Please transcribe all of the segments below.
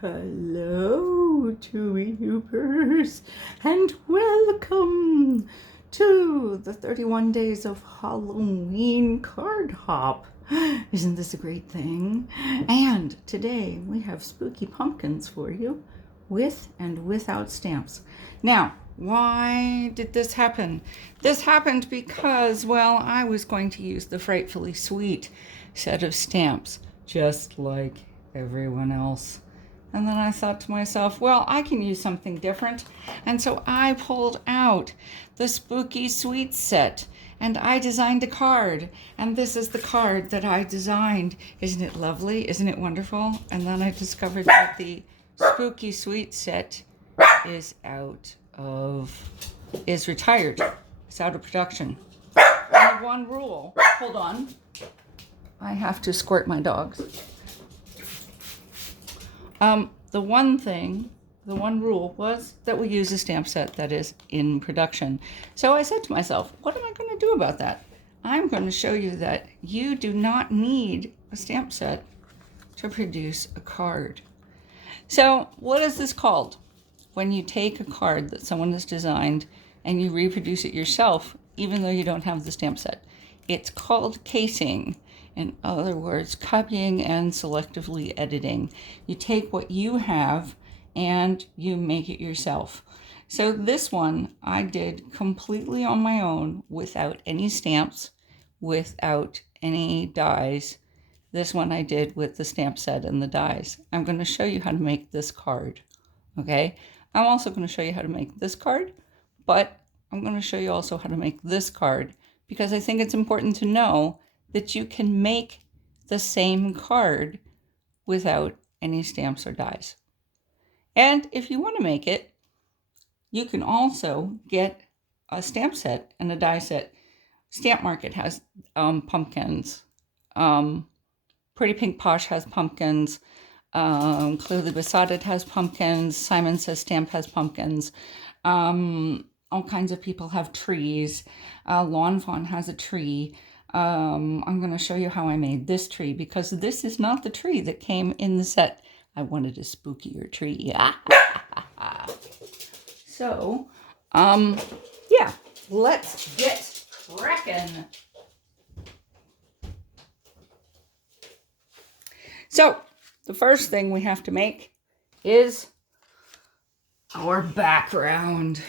Hello, Chewy and welcome to the 31 days of Halloween card hop. Isn't this a great thing? And today we have spooky pumpkins for you with and without stamps. Now, why did this happen? This happened because, well, I was going to use the Frightfully Sweet set of stamps, just like everyone else. And then I thought to myself, well, I can use something different. And so I pulled out the Spooky Sweet set and I designed a card. And this is the card that I designed. Isn't it lovely? Isn't it wonderful? And then I discovered that the Spooky Sweet set is retired. It's out of production. And one rule, hold on. I have to squirt my dogs. The one rule was that we use a stamp set that is in production. So I said to myself, what am I going to do about that? I'm going to show you that you do not need a stamp set to produce a card. So what is this called? When you take a card that someone has designed and you reproduce it yourself, even though you don't have the stamp set. It's called casing. In other words, copying and selectively editing. You take what you have and you make it yourself. So this one I did completely on my own without any stamps, without any dies. This one I did with the stamp set and the dies. I'm going to show you how to make this card. Okay? I'm also going to show you how to make this card, but I'm going to show you also how to make this card because I think it's important to know that you can make the same card without any stamps or dies. And if you want to make it, you can also get a stamp set and a die set. Stamp Market has pumpkins. Pretty Pink Posh has pumpkins. Clearly Besotted has pumpkins. Simon Says Stamp has pumpkins. All kinds of people have trees. Lawn Fawn has a tree. I'm going to show you how I made this tree because this is not the tree that came in the set. I wanted a spookier tree. So, yeah, let's get cracking. So, the first thing we have to make is our background.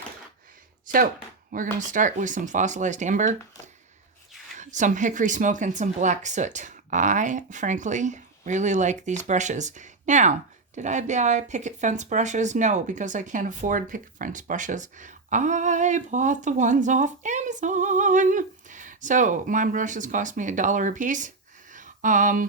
So, we're going to start with some fossilized amber, some hickory smoke, and some black soot. I, frankly, really like these brushes. Now, did I buy picket fence brushes? No, because I can't afford picket fence brushes. I bought the ones off Amazon. So, my brushes cost me $1 a piece. I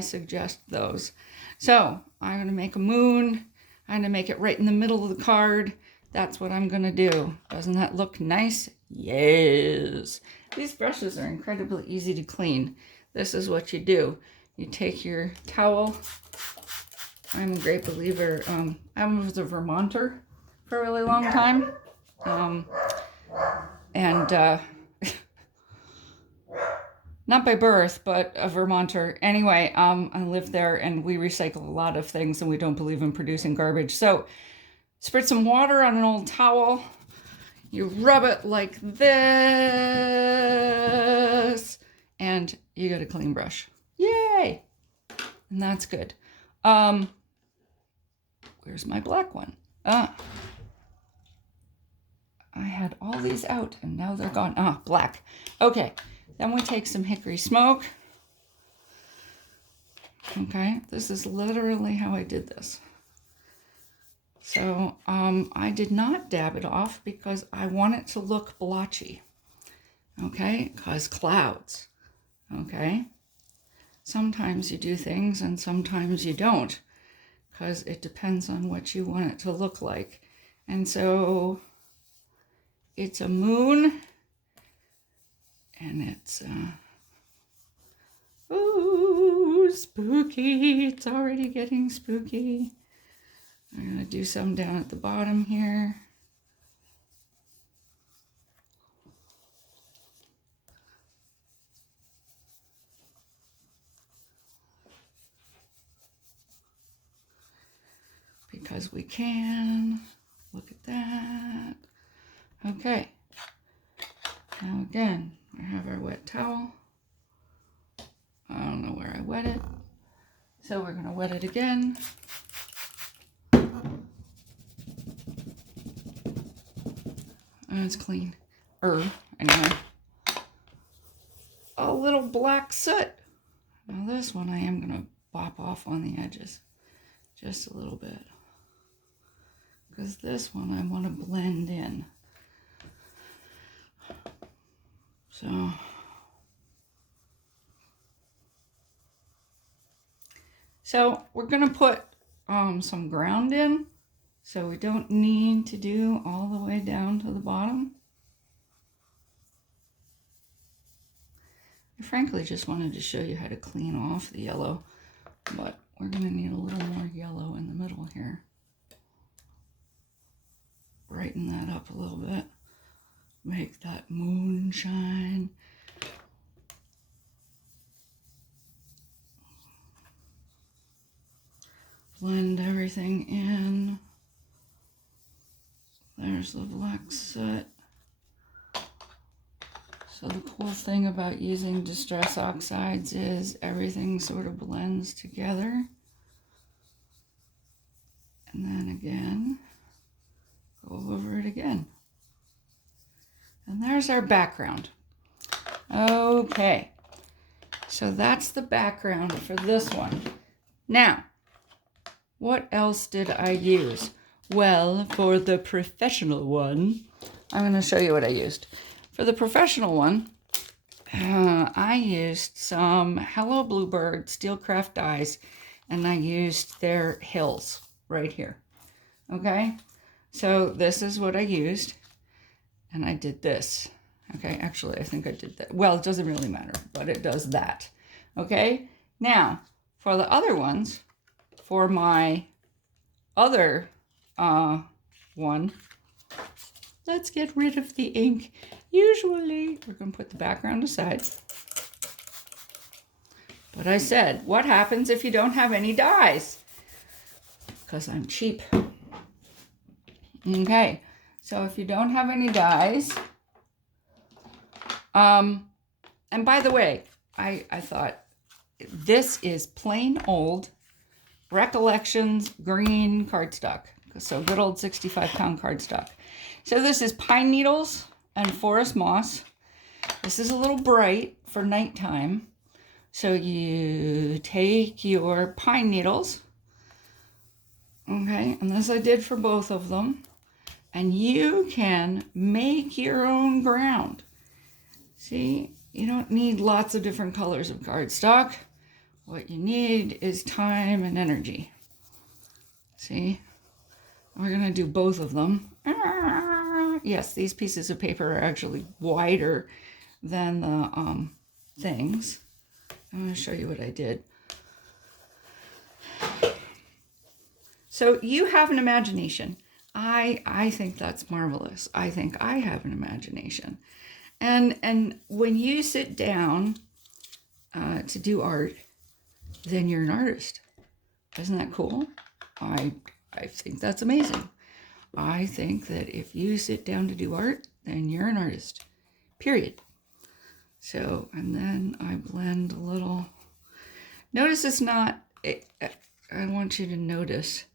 suggest those. So, I'm going to make a moon. I'm going to make it right in the middle of the card. That's what I'm going to do. Doesn't that look nice? Yes. These brushes are incredibly easy to clean. This is what you do. You take your towel. I'm a great believer. I was a Vermonter for a really long time. Not by birth, but a Vermonter. Anyway, I live there and we recycle a lot of things and we don't believe in producing garbage. So spritz some water on an old towel. You rub it like this and you get a clean brush. Yay! And that's good. Where's my black one? I had all these out and now they're gone. Black. Okay. Then we take some hickory smoke. Okay, this is literally how I did this. So I did not dab it off because I want it to look blotchy. Okay, because clouds. Okay, sometimes you do things and sometimes you don't because it depends on what you want it to look like. And so it's a moon. And it's, ooh, spooky. It's already getting spooky. I'm going to do some down at the bottom here. because we can. Look at that. Okay. Now again, I have our wet towel. I don't know where I wet it. So we're going to wet it again. And it's clean. Anyway. A little black soot. Now this one I am going to bop off on the edges. Just a little bit. Because this one I want to blend in. So we're going to put some ground in. So we don't need to do all the way down to the bottom. I frankly just wanted to show you how to clean off the yellow, but we're going to need a little more yellow in the middle here. Brighten that up a little bit. Make that moonshine. Blend everything in. There's the black soot. So the cool thing about using distress oxides is everything sort of blends together. And then again, go over it again. And there's our background. Okay, so that's the background for this one. Now, what else did I use? Well, for the professional one, I'm going to show you what I used. For the professional one, I used some Hello Bluebird Steelcraft dies, and I used their hills right here. Okay, so this is what I used, and I did this. Okay, actually, I think I did that. Well, it doesn't really matter, but it does that. Okay, now for the other ones, for my other one, let's get rid of the ink. Usually, we're going to put the background aside. But I said, what happens if you don't have any dies? Because I'm cheap. Okay, so if you don't have any dies, and by the way, I thought this is plain old Recollections green cardstock. So good old 65-pound cardstock. So this is pine needles and forest moss. This is a little bright for nighttime. So you take your pine needles, okay, and this I did for both of them, and you can make your own ground. See, you don't need lots of different colors of cardstock. What you need is time and energy. See, we're going to do both of them. Yes, these pieces of paper are actually wider than the things. I'm going to show you what I did. So you have an imagination. I think that's marvelous. I think I have an imagination. And when you sit down to do art, then you're an artist. Isn't that cool? I think that's amazing. I think that if you sit down to do art, then you're an artist. Period. So, and then I blend a little. Notice it's not, I want you to notice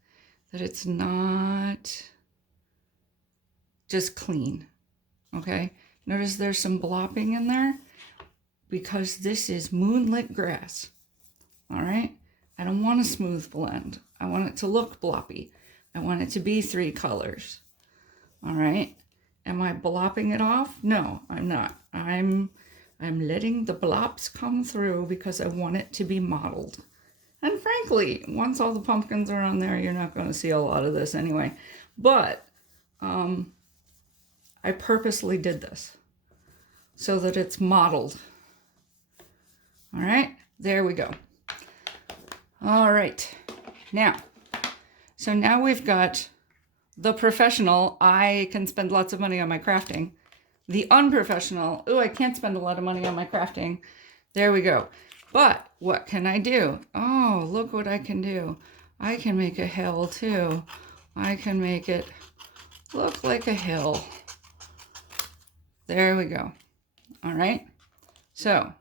that it's not just clean. Okay? Notice there's some blopping in there because this is moonlit grass. All right? I don't want a smooth blend. I want it to look bloppy. I want it to be 3 colors. All right? Am I blopping it off? No, I'm not. I'm letting the blops come through because I want it to be modeled. And frankly, once all the pumpkins are on there, you're not going to see a lot of this anyway. But I purposely did this so that it's modeled. All right, there we go. All right, now, so now we've got the professional. I can spend lots of money on my crafting. The unprofessional, oh, I can't spend a lot of money on my crafting. There we go. But what can I do? Oh, look what I can do. I can make a hill too. I can make it look like a hill. There we go. All right. So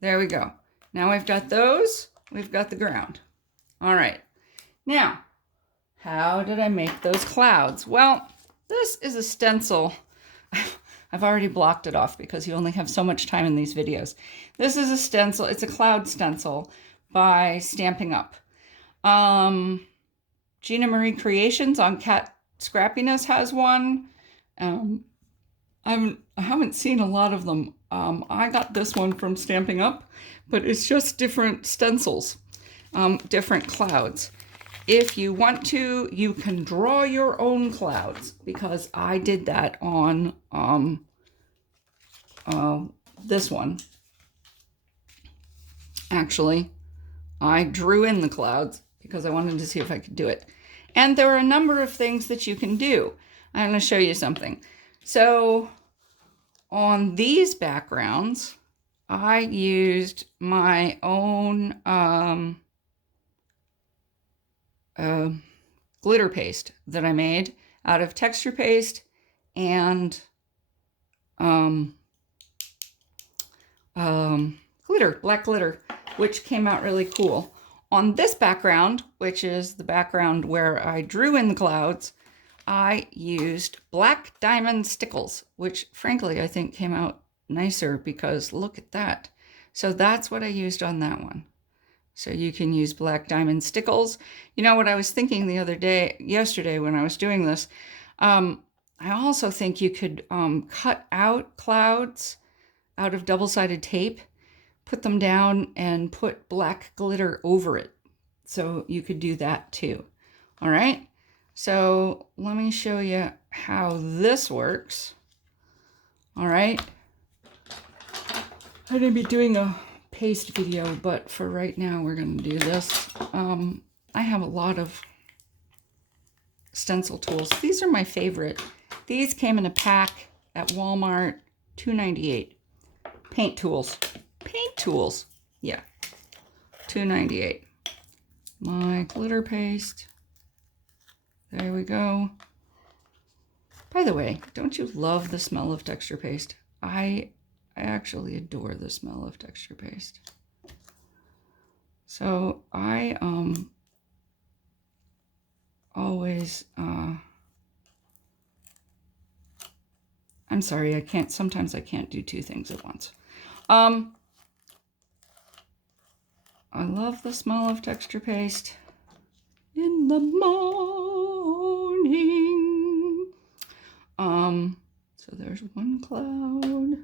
there we go. Now we've got those. We've got the ground. All right. Now, how did I make those clouds? Well, this is a stencil. I've already blocked it off because you only have so much time in these videos. This is a stencil. It's a cloud stencil by Stampin' Up. Gina Marie Creations on Cat Scrappiness has one. I haven't seen a lot of them. I got this one from Stampin' Up, but it's just different stencils, different clouds. If you want to, you can draw your own clouds, because I did that on this one. Actually, I drew in the clouds because I wanted to see if I could do it. And there are a number of things that you can do. I'm going to show you something. So on these backgrounds, I used my own glitter paste that I made out of texture paste and glitter, black glitter, which came out really cool. On this background, which is the background where I drew in the clouds, I used black diamond Stickles, which frankly I think came out nicer because look at that. So that's what I used on that one. So you can use black diamond Stickles. You know what I was thinking yesterday when I was doing this, I also think you could cut out clouds out of double-sided tape, put them down and put black glitter over it. So you could do that too. All right. So let me show you how this works. All right. I'm going to be doing a paste video, but for right now, we're going to do this. I have a lot of stencil tools. These are my favorite. These came in a pack at Walmart, $2.98. Paint tools. Paint tools. Yeah. $2.98. My glitter paste. There we go. By the way, don't you love the smell of texture paste? I actually adore the smell of texture paste. So I always I'm sorry, sometimes I can't do two things at once. I love the smell of texture paste in the morning. So there's one cloud.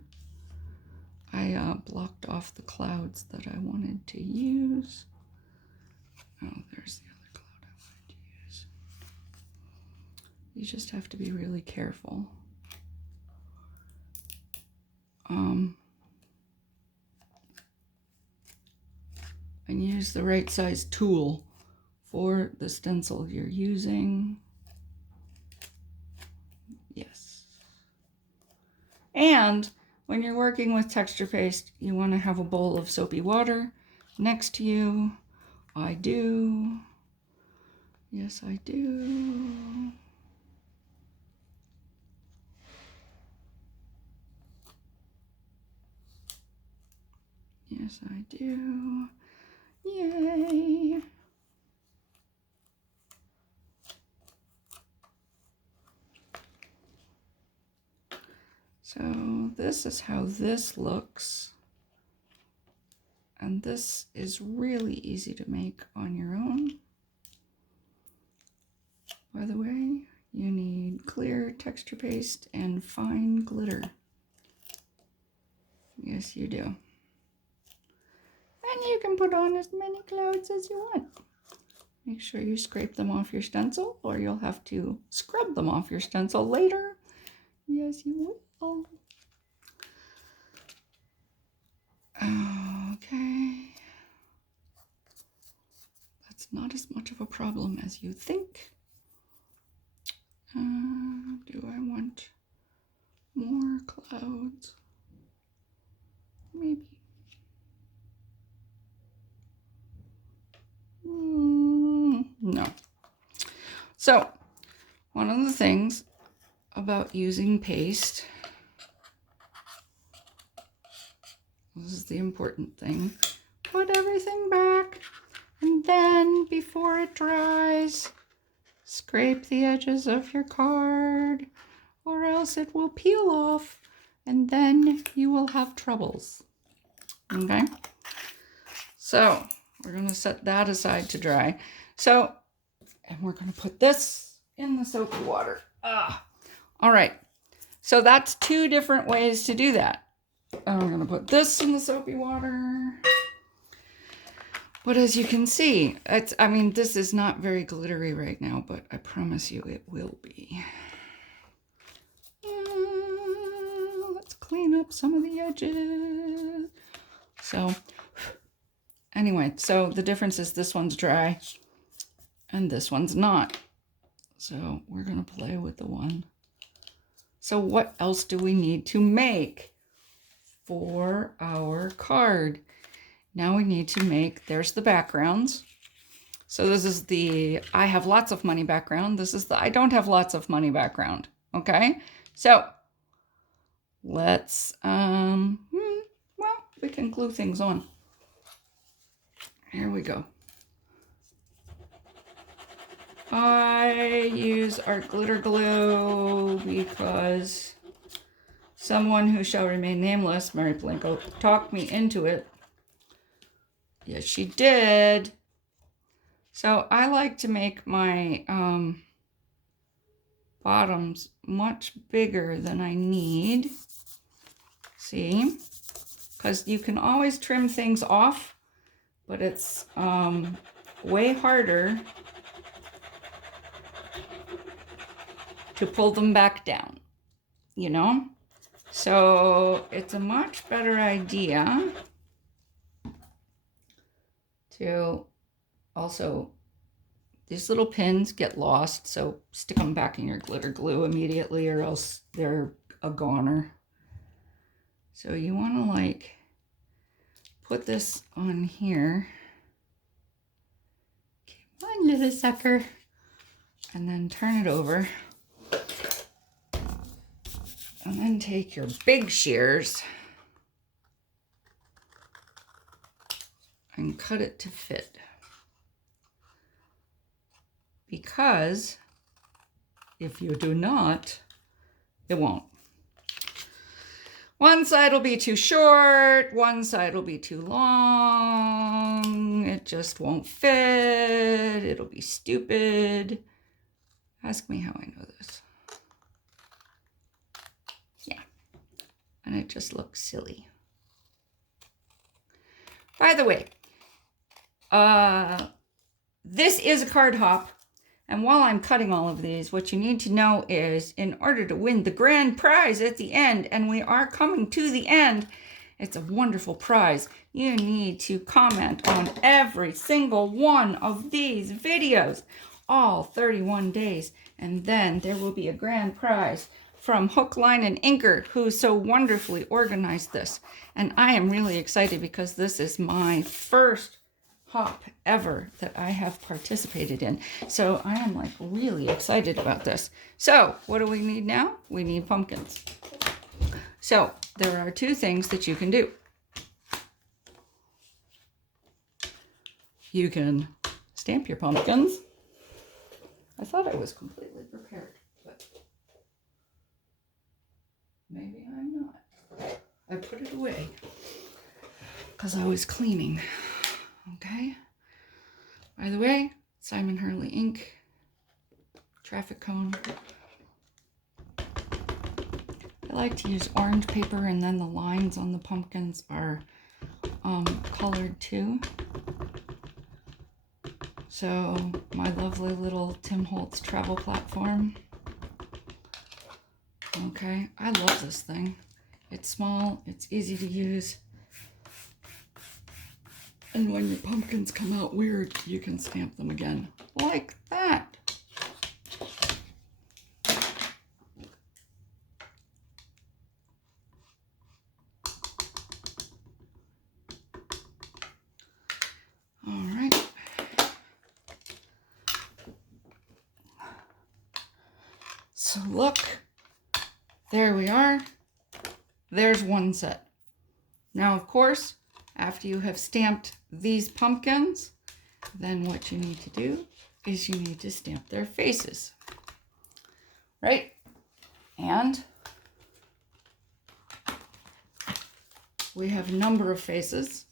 I blocked off the clouds that I wanted to use. Oh, there's the other cloud I wanted to use. You just have to be really careful. And use the right size tool for the stencil you're using. Yes. And when you're working with texture paste, you want to have a bowl of soapy water next to you. I do. Yes, I do. Yes, I do. Yay. So this is how this looks. And this is really easy to make on your own. By the way, you need clear texture paste and fine glitter. Yes, you do. And you can put on as many clouds as you want. Make sure you scrape them off your stencil, or you'll have to scrub them off your stencil later. Yes, you will. Okay. That's not as much of a problem as you think. Do I want more clouds? Maybe. No. So, one of the things about using paste, this is the important thing, put everything back, and then before it dries, scrape the edges of your card, or else it will peel off, and then you will have troubles. Okay? So, we're going to set that aside to dry. So, and we're going to put this in the soapy water. All right. So that's 2 different ways to do that. I'm going to put this in the soapy water. But as you can see, I mean, this is not very glittery right now, but I promise you it will be. Let's clean up some of the edges. So, anyway, so the difference is this one's dry and this one's not. So we're going to play with the one. So what else do we need to make for our card? Now we need to make, there's the backgrounds. So this is the I have lots of money background. This is the I don't have lots of money background. Okay, so let's, well, we can glue things on. Here we go. I use art glitter glue because someone who shall remain nameless, Mary Blanco, talked me into it. Yes, she did. So I like to make my bottoms much bigger than I need. See? Because you can always trim things off, but it's way harder to pull them back down, you know? So it's a much better idea to also, these little pins get lost, so stick them back in your glitter glue immediately or else they're a goner. So you want to like put this on here. Come on, little sucker. And then turn it over. And then take your big shears and cut it to fit. Because if you do not, it won't. One side will be too short, one side will be too long, it just won't fit, it'll be stupid. Ask me how I know this. Yeah, and it just looks silly. By the way, this is a card hop. And while I'm cutting all of these, what you need to know is in order to win the grand prize at the end, and we are coming to the end, it's a wonderful prize. You need to comment on every single one of these videos, all 31 days. And then there will be a grand prize from Hook, Line, and Inker, who so wonderfully organized this. And I am really excited because this is my first hop ever that I have participated in. So I am like really excited about this. So what do we need now? We need pumpkins. So there are 2 things that you can do. You can stamp your pumpkins. I thought I was completely prepared, but maybe I'm not. I put it away because I was cleaning. Okay. By the way, Simon Hurley ink, traffic cone. I like to use orange paper, and then the lines on the pumpkins are colored too. So my lovely little Tim Holtz travel platform. Okay, I love this thing. It's small, it's easy to use. And when your pumpkins come out weird, you can stamp them again, like that. All right. So look, there we are. There's one set. Now, of course, after you have stamped these pumpkins, then what you need to do is you need to stamp their faces, right? And we have a number of faces.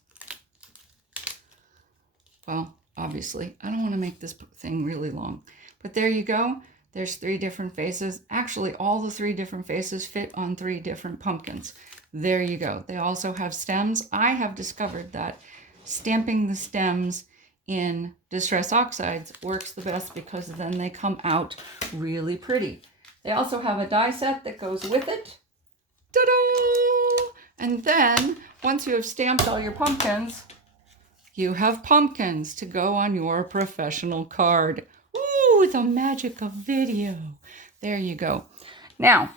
Well, obviously, I don't want to make this thing really long, but there you go. There's 3 different faces. Actually, all the 3 different faces fit on 3 different pumpkins. There you go. They also have stems. I have discovered that stamping the stems in Distress Oxides works the best because then they come out really pretty. They also have a die set that goes with it. Ta-da! And then, once you have stamped all your pumpkins, you have pumpkins to go on your professional card. Ooh, the magic of video. There you go. Now,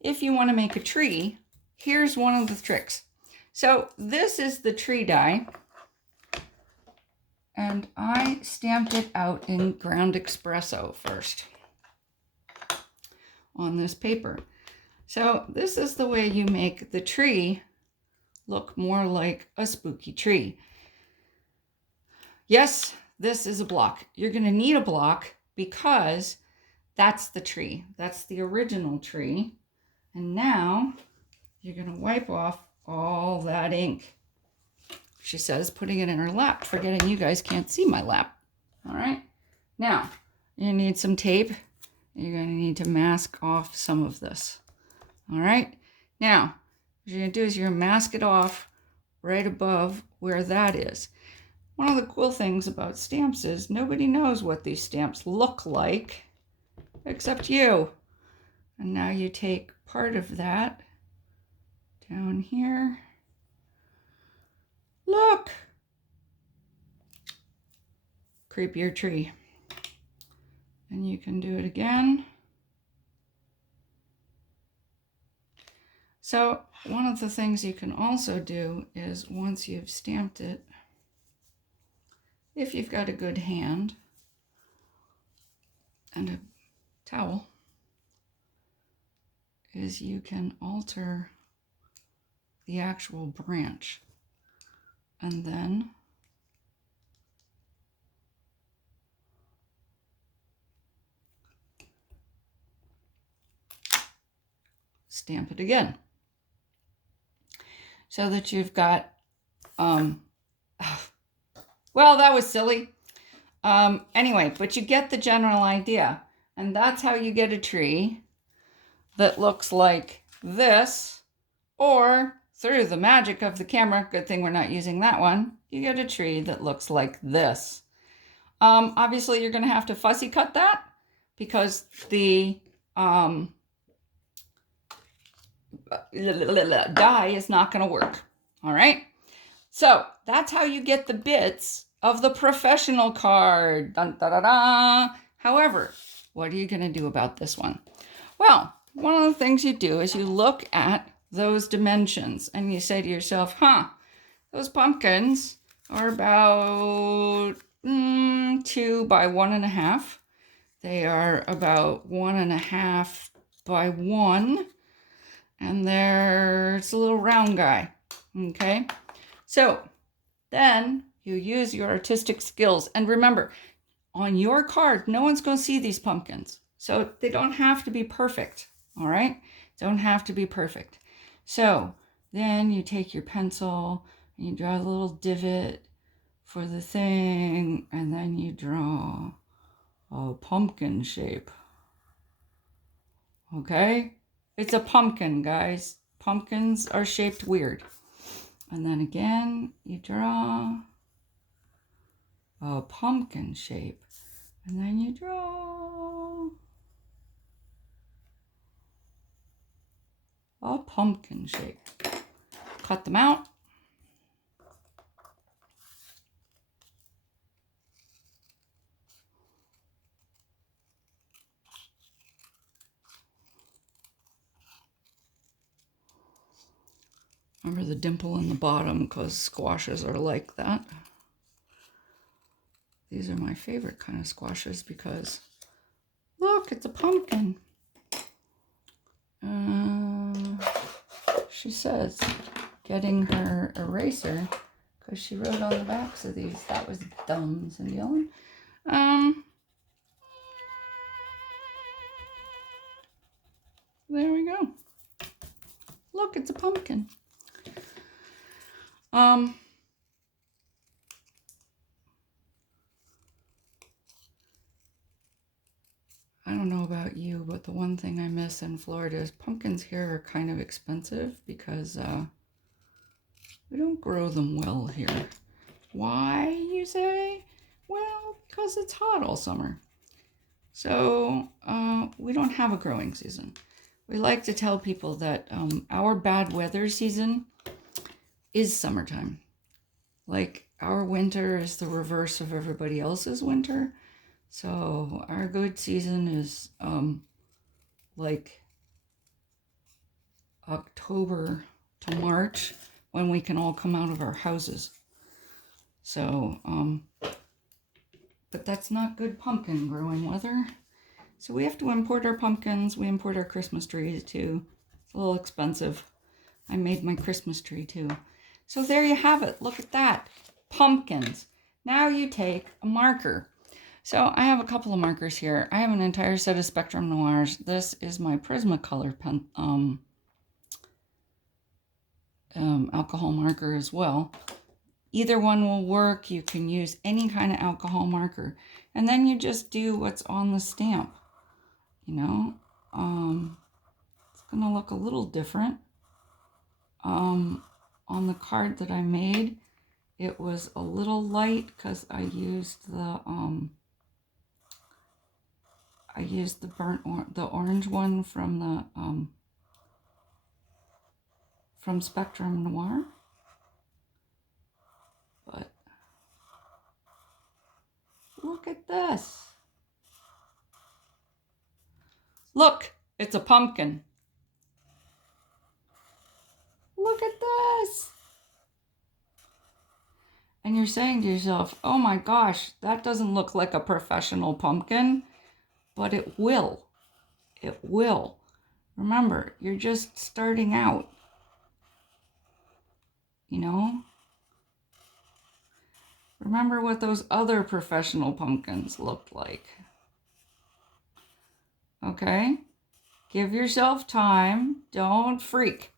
if you want to make a tree, here's one of the tricks. So this is the tree die, and I stamped it out in ground expresso first on this paper. So this is the way you make the tree look more like a spooky tree. Yes, this is a block. You're going to need a block because that's the tree. That's the original tree. And now you're going to wipe off all that ink. She says, putting it in her lap, forgetting you guys can't see my lap. All right. Now, you need some tape. You're going to need to mask off some of this. All right. Now, what you're going to do is you're going to mask it off right above where that is. One of the cool things about stamps is nobody knows what these stamps look like except you. And now you take part of that down here. Look! Creepier tree. And you can do it again. So one of the things you can also do is once you've stamped it, if you've got a good hand and a towel, is you can alter the actual branch and then stamp it again so that you've got well, that was silly. Anyway, but you get the general idea. And that's how you get a tree that looks like this, or through the magic of the camera, good thing we're not using that one, you get a tree that looks like this. Obviously, you're going to have to fussy cut that because the die is not going to work. All right. So that's how you get the bits of the professional card. Dun, da, da, da. However, what are you going to do about this one? Well, one of the things you do is you look at those dimensions and you say to yourself, those pumpkins are about 2 by 1.5. They are about 1.5 by 1. And there's a little round guy. Okay. So then you use your artistic skills. And remember, on your card, no one's going to see these pumpkins. So they don't have to be perfect. All right? Don't have to be perfect. So then you take your pencil and you draw a little divot for the thing. And then you draw a pumpkin shape. Okay? It's a pumpkin, guys. Pumpkins are shaped weird. And then again, you draw a pumpkin shape. And then you draw a pumpkin shape. Cut them out. Remember the dimple in the bottom because squashes are like that. These are my favorite kind of squashes because, look, it's a pumpkin. She says getting her eraser because she wrote on the backs of these. That was dumb, Cindy Ellen. There we go. Look, it's a pumpkin. I don't know about you, but the one thing I miss in Florida is pumpkins here are kind of expensive because we don't grow them well here. Why, you say? Well, because it's hot all summer. So we don't have a growing season. We like to tell people that our bad weather season is summertime. Like our winter is the reverse of everybody else's winter. So our good season is like October to March when we can all come out of our houses. So, but that's not good pumpkin growing weather. So we have to import our pumpkins. We import our Christmas trees too. It's a little expensive. I made my Christmas tree too. So there you have it. Look at that. Pumpkins. Now you take a marker. So I have a couple of markers here. I have an entire set of Spectrum Noirs. This is my Prismacolor pen, alcohol marker as well. Either one will work. You can use any kind of alcohol marker. And then you just do what's on the stamp. You know, it's going to look a little different. On the card that I made, it was a little light because I used the the orange one from the from Spectrum Noir. But look at this. Look, it's a pumpkin. Look at this. And you're saying to yourself, oh my gosh, that doesn't look like a professional pumpkin, but it will. It will. Remember, you're just starting out. You know? Remember what those other professional pumpkins looked like. Okay? Give yourself time. Don't freak.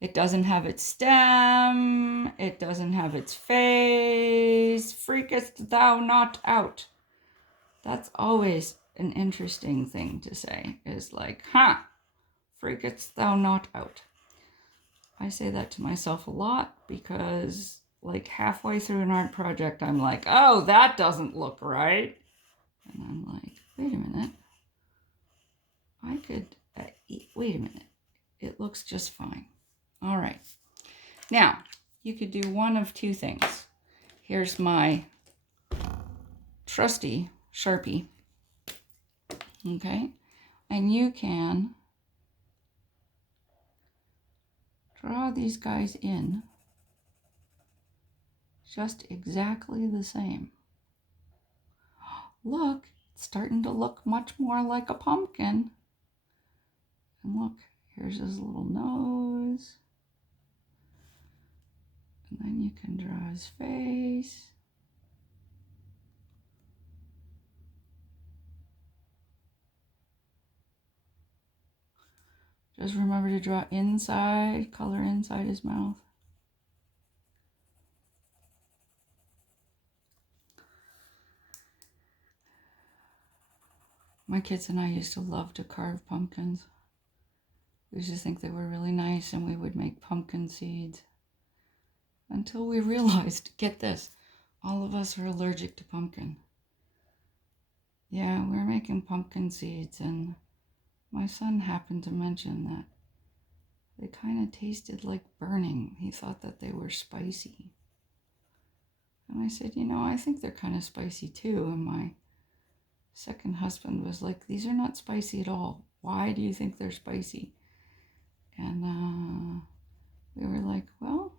It doesn't have its stem. It doesn't have its face. Freakest thou not out. That's always an interesting thing to say. Is like, freakest thou not out. I say that to myself a lot because like halfway through an art project, I'm like, oh, that doesn't look right. And I'm like, wait a minute. I could, wait a minute. It looks just fine. All right. Now, you could do one of two things. Here's my trusty Sharpie. Okay. And you can draw these guys in just exactly the same. Look, it's starting to look much more like a pumpkin. And look, here's his little nose. And then you can draw his face. Just remember to draw inside, color inside his mouth. My kids and I used to love to carve pumpkins. We used to think they were really nice and we would make pumpkin seeds. Until we realized, get this, all of us are allergic to pumpkin. Yeah, we're making pumpkin seeds and my son happened to mention that they kind of tasted like burning. He thought that they were spicy. And I said, you know, I think they're kind of spicy too. And my second husband was like, these are not spicy at all. Why do you think they're spicy? And we were like, well,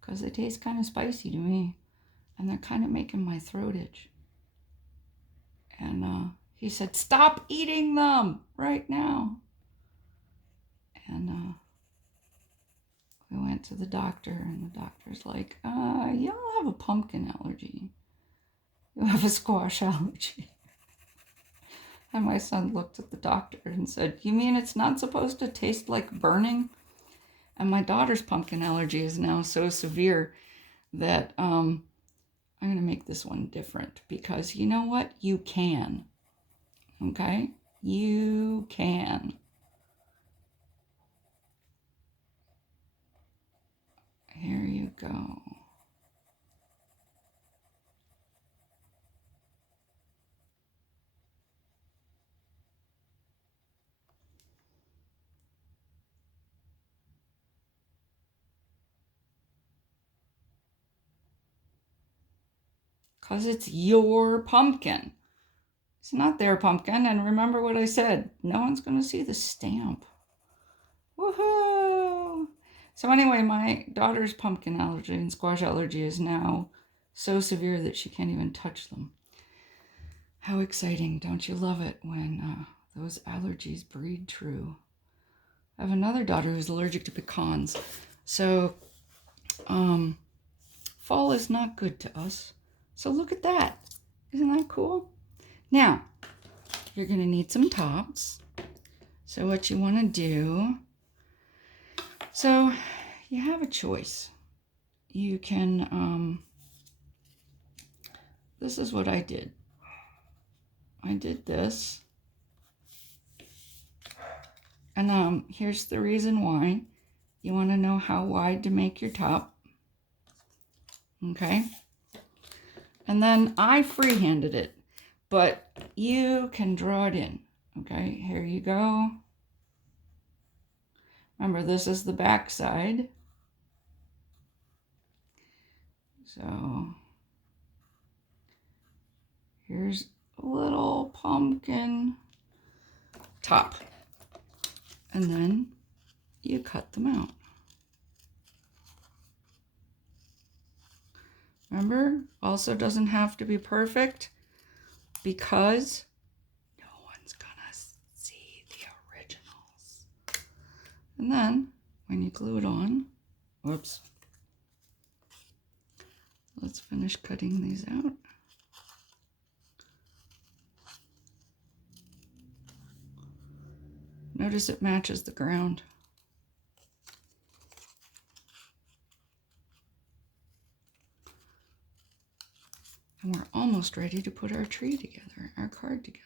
because they taste kind of spicy to me. And they're kind of making my throat itch. And he said, stop eating them right now. And we went to the doctor, and the doctor's like, you don't have a pumpkin allergy. You have a squash allergy. And my son looked at the doctor and said, you mean it's not supposed to taste like burning? And my daughter's pumpkin allergy is now so severe that I'm going to make this one different, because you know what? You can. Okay? You can. Here you go. Because it's your pumpkin. It's not their pumpkin. And remember what I said. No one's going to see the stamp. Woohoo! So anyway, my daughter's pumpkin allergy and squash allergy is now so severe that she can't even touch them. How exciting. Don't you love it when those allergies breed true? I have another daughter who's allergic to pecans. So fall is not good to us. So look at that. Isn't that cool? Now, you're going to need some tops. So what you want to do, so you have a choice. You can, this is what I did. I did this. And here's the reason why. You want to know how wide to make your top. Okay. And then I freehanded it, but you can draw it in. Okay, here you go. Remember, this is the back side. So here's a little pumpkin top. And then you cut them out. Remember, also doesn't have to be perfect because no one's gonna see the originals. And then when you glue it on, whoops, let's finish cutting these out. Notice it matches the ground. And we're almost ready to put our tree together, our card together.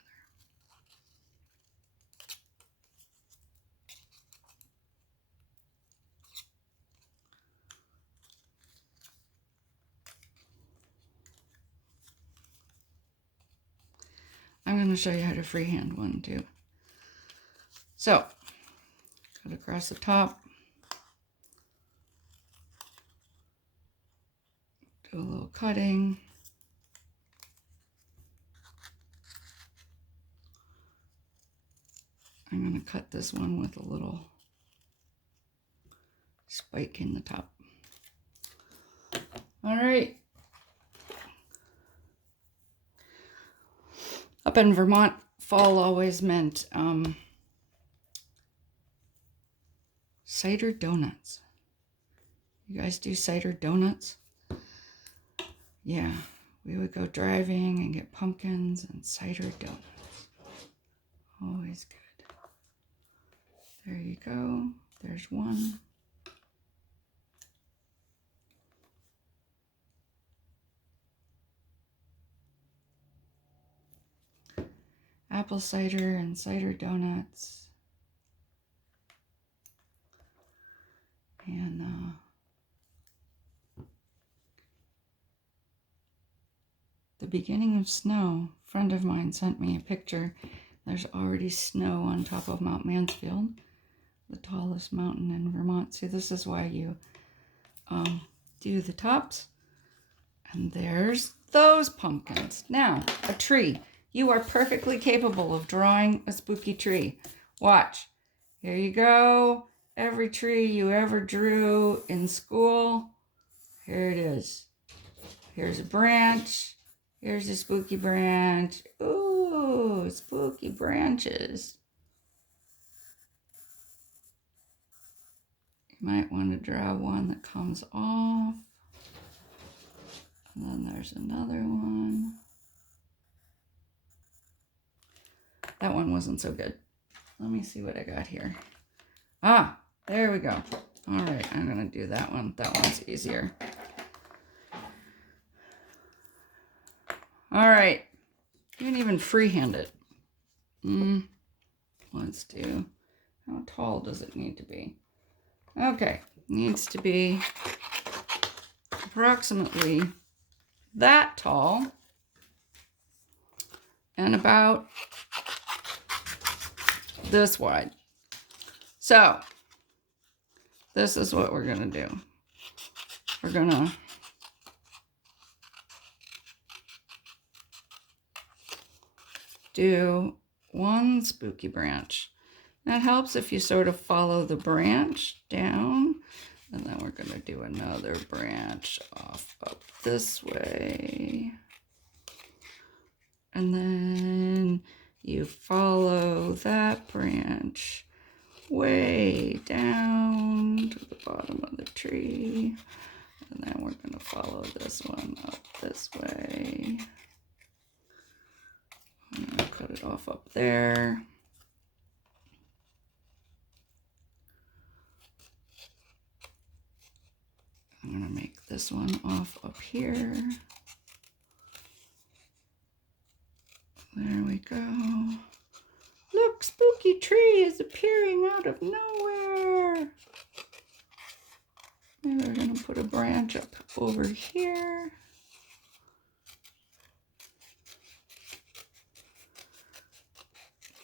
I'm going to show you how to freehand one too. So, cut across the top. Do a little cutting. I'm going to cut this one with a little spike in the top. All right. Up in Vermont, fall always meant cider donuts. You guys do cider donuts? Yeah, we would go driving and get pumpkins and cider donuts. Always good. There you go. There's one. Apple cider and cider donuts. And the beginning of snow. A friend of mine sent me a picture. There's already snow on top of Mount Mansfield, the tallest mountain in Vermont. See, this is why you do the tops. And there's those pumpkins. Now, a tree. You are perfectly capable of drawing a spooky tree. Watch. Here you go. Every tree you ever drew in school. Here it is. Here's a branch. Here's a spooky branch. Ooh, spooky branches. You might want to draw one that comes off. And then there's another one. That one wasn't so good. Let me see what I got here. Ah, there we go. All right, I'm going to do that one. That one's easier. All right. You can even freehand it. Let's do, how tall does it need to be? Okay, needs to be approximately that tall and about this wide. So this is what we're going to do. We're going to do one spooky branch. That helps if you sort of follow the branch down, and then we're going to do another branch off up this way, and then you follow that branch way down to the bottom of the tree, and then we're going to follow this one up this way. I'm going to cut it off up there. I'm going to make this one off up here. There we go. Look, spooky tree is appearing out of nowhere. And we're going to put a branch up over here.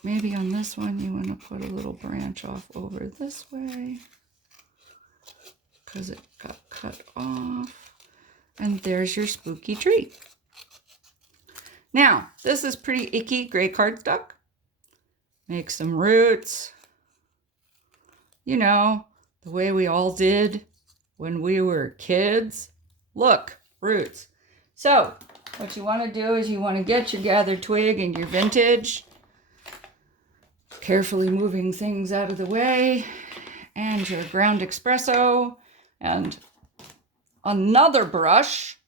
Maybe on this one you want to put a little branch off over this way because it got cut off. And there's your spooky tree. Now, this is pretty icky gray cardstock. Make some roots. You know, the way we all did when we were kids. Look, roots. So, what you want to do is you want to get your gathered twig and your vintage. Carefully moving things out of the way. And your ground expresso. And another brush.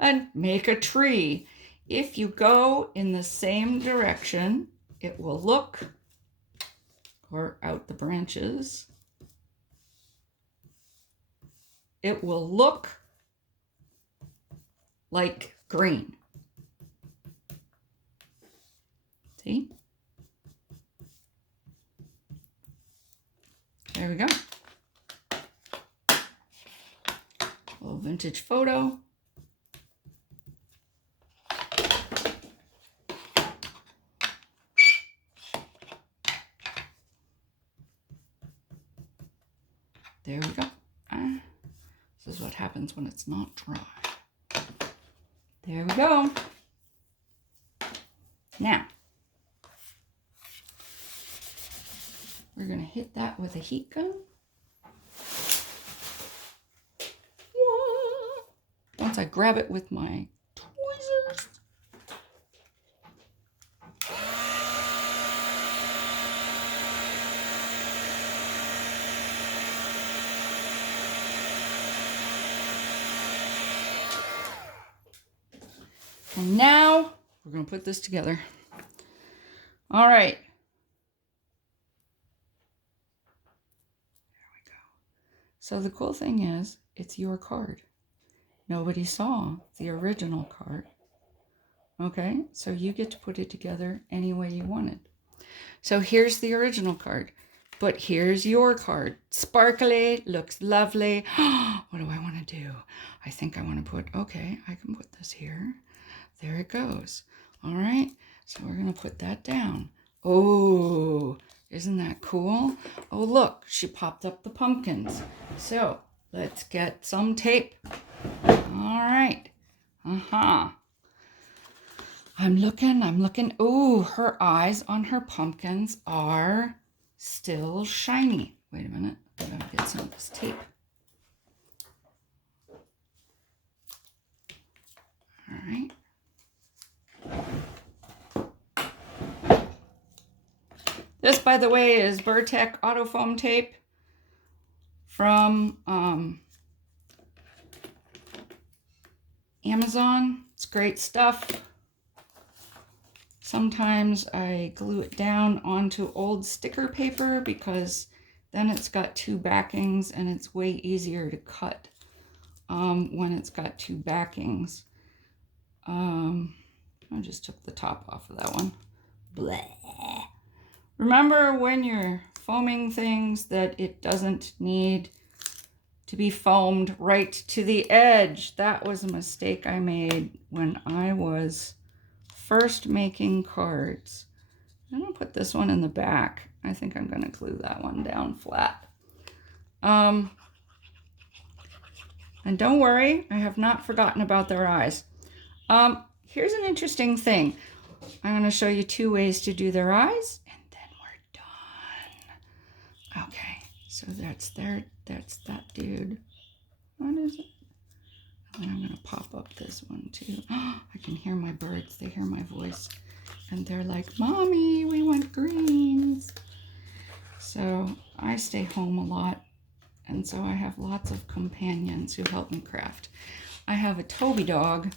And make a tree. If you go in the same direction, it will look, or out the branches, it will look like green. See? There we go. A little vintage photo. There we go. This is what happens when it's not dry. There we go. Now, we're going to hit that with a heat gun. Once I grab it with my tweezers. And now we're going to put this together. All right. There we go. So the cool thing is, it's your card. Nobody saw the original card. Okay, so you get to put it together any way you want it. So here's the original card, but here's your card. Sparkly, looks lovely. What do I want to do? I think I want to put, okay, I can put this here. There it goes. All right, so we're going to put that down. Oh, isn't that cool? Oh, look, she popped up the pumpkins. So let's get some tape. All right. I'm looking. Oh, her eyes on her pumpkins are still shiny. Wait a minute. I gotta get some of this tape. All right. This, by the way, is Burtec Auto Foam tape from Amazon. It's great stuff. Sometimes I glue it down onto old sticker paper because then it's got two backings and it's way easier to cut when it's got two backings. I just took the top off of that one. Blah. Remember when you're foaming things that it doesn't need to be foamed right to the edge. That was a mistake I made when I was first making cards. I'm gonna put this one in the back. I think I'm gonna glue that one down flat. And don't worry, I have not forgotten about their eyes. Here's an interesting thing. I'm gonna show you two ways to do their eyes, and then we're done. Okay, so that's that dude. What is it? And then I'm gonna pop up this one too. I can hear my birds, they hear my voice. And they're like, Mommy, we want greens. So I stay home a lot. And so I have lots of companions who help me craft. I have a Toby dog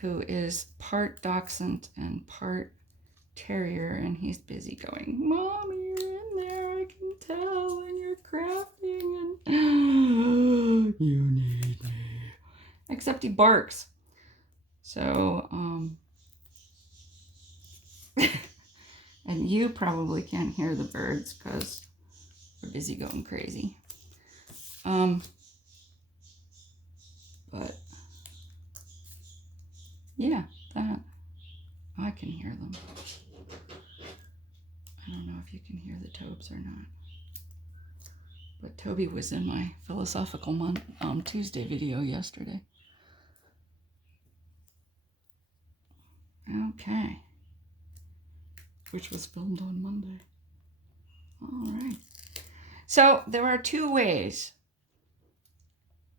who is part dachshund and part terrier. And he's busy going, Mommy, you're in there. I can tell when you're crafting. And you need me. Except he barks. So, and you probably can't hear the birds because we're busy going crazy. But yeah, that I can hear them. I don't know if you can hear the Tobes or not. But Toby was in my Philosophical Tuesday video yesterday. Okay. Which was filmed on Monday. All right. So there are two ways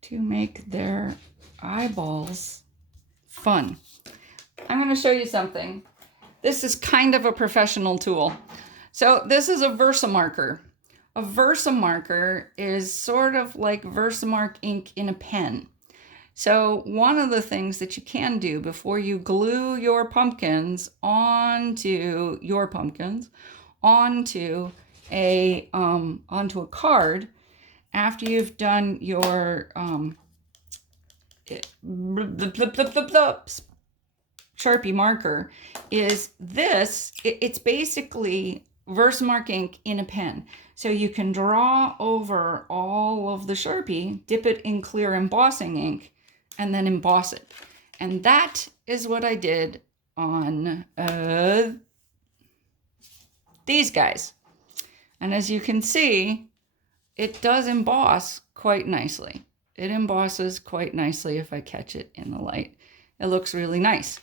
to make their eyeballs fun. I'm going to show you something. This is kind of a professional tool. So this is a Versamarker. A Versamarker is sort of like Versamark ink in a pen. So one of the things that you can do before you glue your pumpkins onto a card, after you've done your Sharpie marker, is this. It's basically Versamark ink in a pen. So you can draw over all of the Sharpie, dip it in clear embossing ink, and then emboss it. And that is what I did on these guys. And as you can see, it does emboss quite nicely. It embosses quite nicely if I catch it in the light. It looks really nice.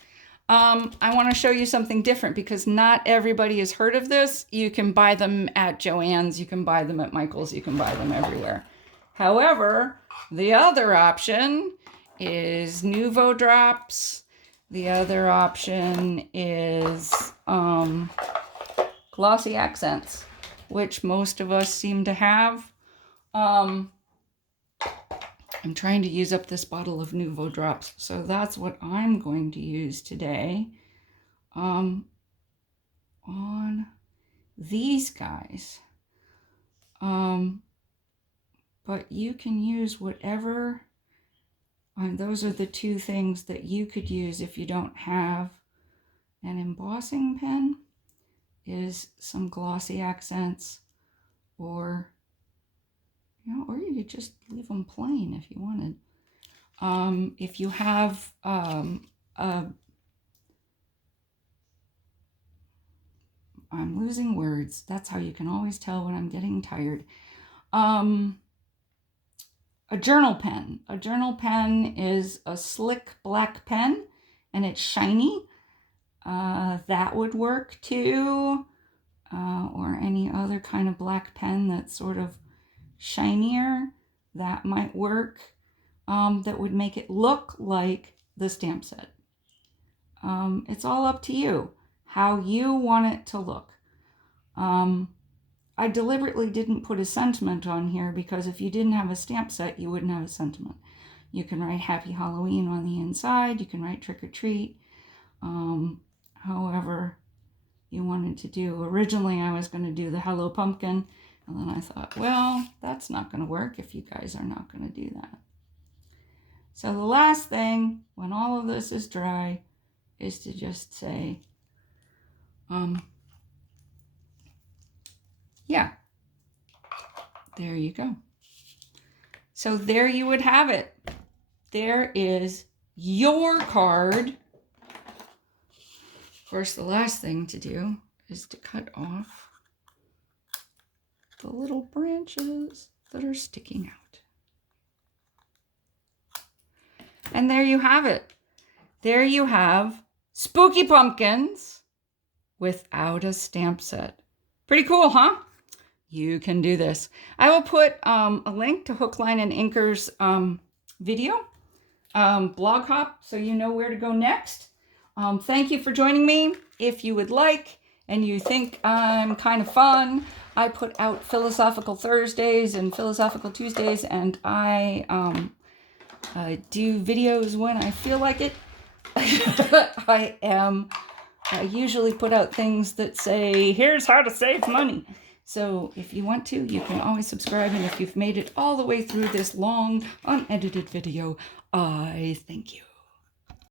I want to show you something different because not everybody has heard of this. You can buy them at Joann's, you can buy them at Michael's, you can buy them everywhere. However, the other option is Nouveau drops. The other option is glossy accents, which most of us seem to have. I'm trying to use up this bottle of Nouveau drops, so that's what I'm going to use today on these guys. But you can use whatever. Those are the two things that you could use if you don't have an embossing pen, is some glossy accents, or or you could just leave them plain if you wanted. If you have I'm losing words. That's how you can always tell when I'm getting tired. A journal pen. A journal pen is a slick black pen and it's shiny. That would work too. Or any other kind of black pen that's sort of shinier, that might work. That would make it look like the stamp set. It's all up to you how you want it to look. I deliberately didn't put a sentiment on here because if you didn't have a stamp set, you wouldn't have a sentiment. You can write Happy Halloween on the inside. You can write Trick or Treat. However you wanted to do. Originally, I was going to do the Hello Pumpkin. And then I thought, well, that's not going to work if you guys are not going to do that. So the last thing, when all of this is dry, is to just say, yeah, there you go. So there you would have it. There is your card. Of course, the last thing to do is to cut off the little branches that are sticking out. And there you have it. There you have spooky pumpkins without a stamp set. Pretty cool, huh? You can do this. I will put a link to Hook, Line, and Inker's video, blog hop, so you know where to go next. Thank you for joining me. If you would like and you think I'm kind of fun, I put out Philosophical Thursdays and Philosophical Tuesdays, and I do videos when I feel like it. I usually put out things that say, here's how to save money. So if you want to, you can always subscribe. And if you've made it all the way through this long, unedited video, I thank you.